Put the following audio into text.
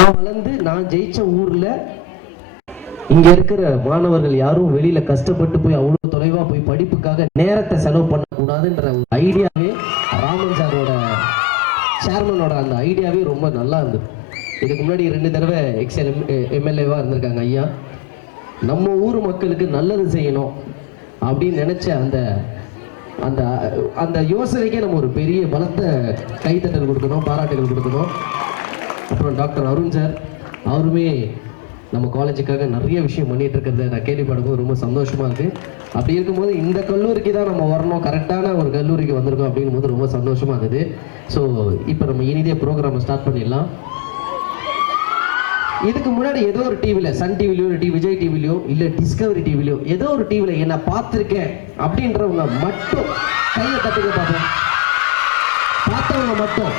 நான் வளர்ந்து நான் ஜெயிச்ச ஊர்ல இங்க இருக்கிற மாணவர்கள் யாரும் வெளியில கஷ்டப்பட்டு போய் அவ்வளவு தொலைவா போய் படிப்புக்காக நேரத்தை செலவு பண்ணக்கூடாதுன்ற ஒரு ஐடியாவே ராமன் சாரோட சேர்மனோட அந்த ஐடியாவே ரொம்ப நல்லா இருந்தது. இதுக்கு முன்னாடி 2 தடவை எம்எல்ஏவா இருந்திருக்காங்க ஐயா. நம்ம ஊர் மக்களுக்கு நல்லது செய்யணும் அப்படின்னு நினைச்ச அந்த அந்த அந்த யோசனைக்கே நம்ம ஒரு பெரிய பலத்த கைத்தட்டல் கொடுக்கணும், பாராட்டுகள் கொடுக்கணும். அப்புறம் டாக்டர் அருண் சார், அவருமே நம்ம காலேஜுக்காக நிறைய விஷயம் பண்ணிட்டு இருக்கிறத நான் கேள்விப்படும்போது ரொம்ப சந்தோஷமா இருக்கு. அப்படி இருக்கும்போது இந்த கல்லூரிக்கு தான் நம்ம வரணும், கரெக்டான ஒரு கல்லூரிக்கு வந்திருக்கோம் அப்படிங்கும் போது ரொம்ப சந்தோஷமா இருந்தது. ஸோ இப்போ நம்ம இனிதே ப்ரோக்ராமை ஸ்டார்ட் பண்ணிடலாம். இதுக்கு முன்னாடி ஏதோ ஒரு டிவியில், சன் டிவிலையோ விஜய் டிவிலையோ இல்லை டிஸ்கவரி டிவிலையோ ஏதோ ஒரு டிவியில் என்ன பார்த்துருக்கேன் அப்படின்றவங்க மட்டும் கையை தட்டுங்க பார்ப்போம். பார்த்தவங்க மட்டும்